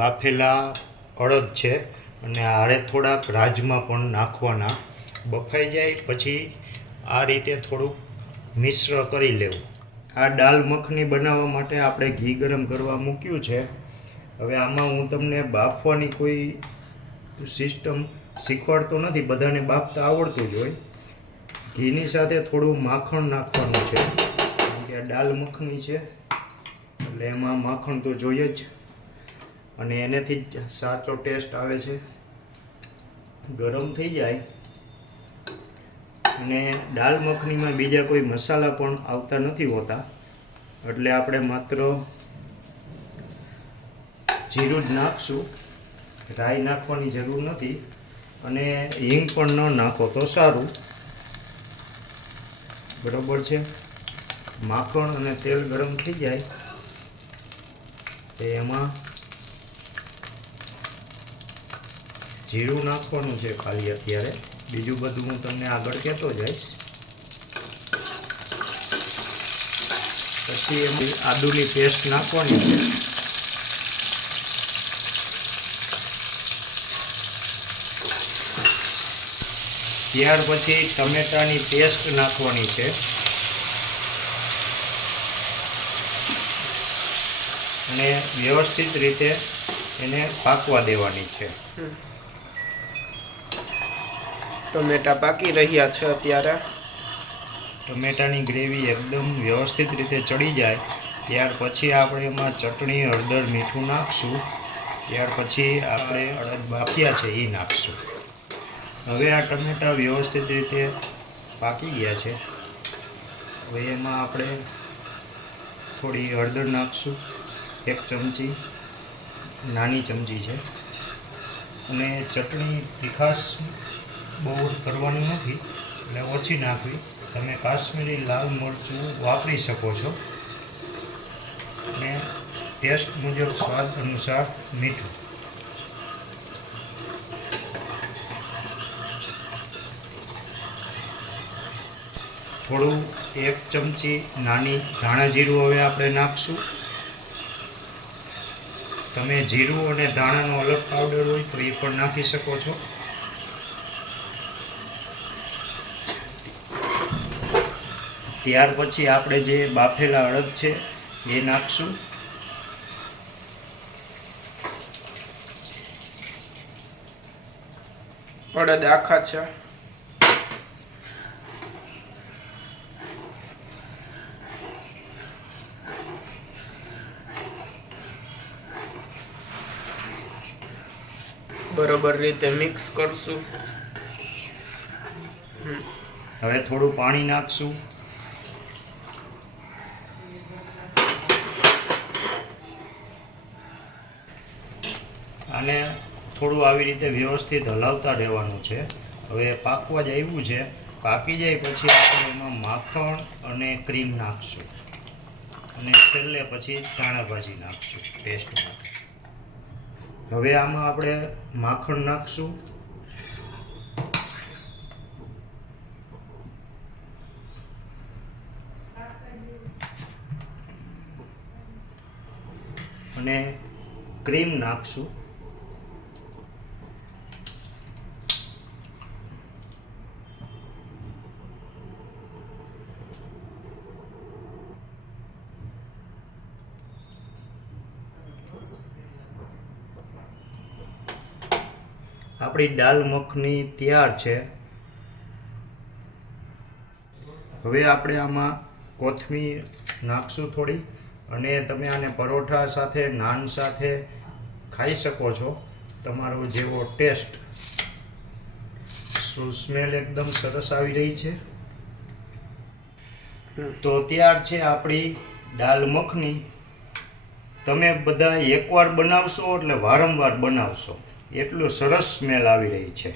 બાફેલા અડદ છે અને આરે થોડાક રાજમા પણ નાખવાના. બફાઈ જાય પછી આ રીતે થોડુંક મિશ્ર કરી લેવું. આ દાલ મખની બનાવવા માટે આપણે ઘી ગરમ કરવા મૂક્યું છે. હવે આમાં હું તમને બાફવાની કોઈ સિસ્ટમ શીખવાડતો નથી, બધાને બાફતા આવડતું જ હોય. ઘીની સાથે થોડું માખણ નાખવાનું છે, કારણ કે આ દાલ મખની છે એટલે એમાં માખણ તો જોઈએ જ, અને એનેથી જ સાચો ટેસ્ટ આવે છે. ગરમ થઈ જાય અને દાલ મખનીમાં બીજા કોઈ મસાલા પણ આવતા નથી હોતા, એટલે આપણે માત્ર જીરું જ નાખશું. રાઈ નાખવાની જરૂર નથી અને હિંગ પણ ન નાખો તો સારું. બરાબર છે. માખણ અને તેલ ગરમ થઈ જાય તો એમાં જીરું નાખવાનું છે ખાલી અત્યારે. બીજું બધું હું તમને આગળ કહેતો જઈશ. પછી એમાં આદુની પેસ્ટ નાખવાની છે. ત્યાર પછી ટમેટાની પેસ્ટ નાખવાની છે અને વ્યવસ્થિત રીતે એને પાકવા દેવાની છે. ટમેટા પાકી રહ્યા છે અત્યારે. ટમેટાની ગ્રેવી એકદમ વ્યવસ્થિત રીતે ચડી જાય ત્યાર પછી આપણે એમાં ચટણી, હળદર, મીઠું નાખશું. ત્યાર પછી આપણે અડદ બાફ્યા છે એ નાખશું. હવે આ ટમેટા વ્યવસ્થિત રીતે પાકી ગયા છે. હવે એમાં આપણે થોડી હળદર નાખશું, 1 ચમચી, નાની ચમચી છે. અને ચટણી તીખાશ બહુ કરવાની નથી એટલે ઓછી નાખવી. તમે કાશ્મીરી લાલ મરચું વાપરી શકો છો અને ટેસ્ટ મુજબ સ્વાદ અનુસાર મીઠું. થોડું 1 ચમચી નાની ધાણા જીરું હવે આપણે નાખશું. તમે જીરું અને ધાણાનો અલગ પાવડર હોય તો એ પણ નાખી શકો છો. ત્યાર પછી આપણે જે બાફેલા અડદ છે એ નાખશું. અડદ આખા છે. બરોબર રીતે મિક્સ કરશું. હવે થોડું પાણી નાખશું. અને થોડું આવી રીતે વ્યવસ્થિત હલાવતા રહેવાનું છે. હવે પાકવા જ આવ્યું છે. પાકી જાય પછી આપણે એમાં માખણ અને ક્રીમ નાખશું અને છેલ્લે પછી ધાણા ભાજી નાખશું ટેસ્ટ માટે. હવે આમાં આપણે માખણ નાખશું. અને ક્રીમ નાખશું. આપણી દાલ મખની તૈયાર છે. હવે આપણે આમાં કોથમીર નાખશું થોડી, અને તમે આને પરોઠા સાથે, નાન સાથે ખાઈ શકો છો. તમારો જેવો ટેસ્ટ. સ્મેલ એકદમ સરસ આવી રહી છે. તો તૈયાર છે આપણી દાલ મખની. તમે બધા એકવાર બનાવશો એટલે વારંવાર બનાવશો, એટલું સરસ સ્મેલ આવી રહી છે.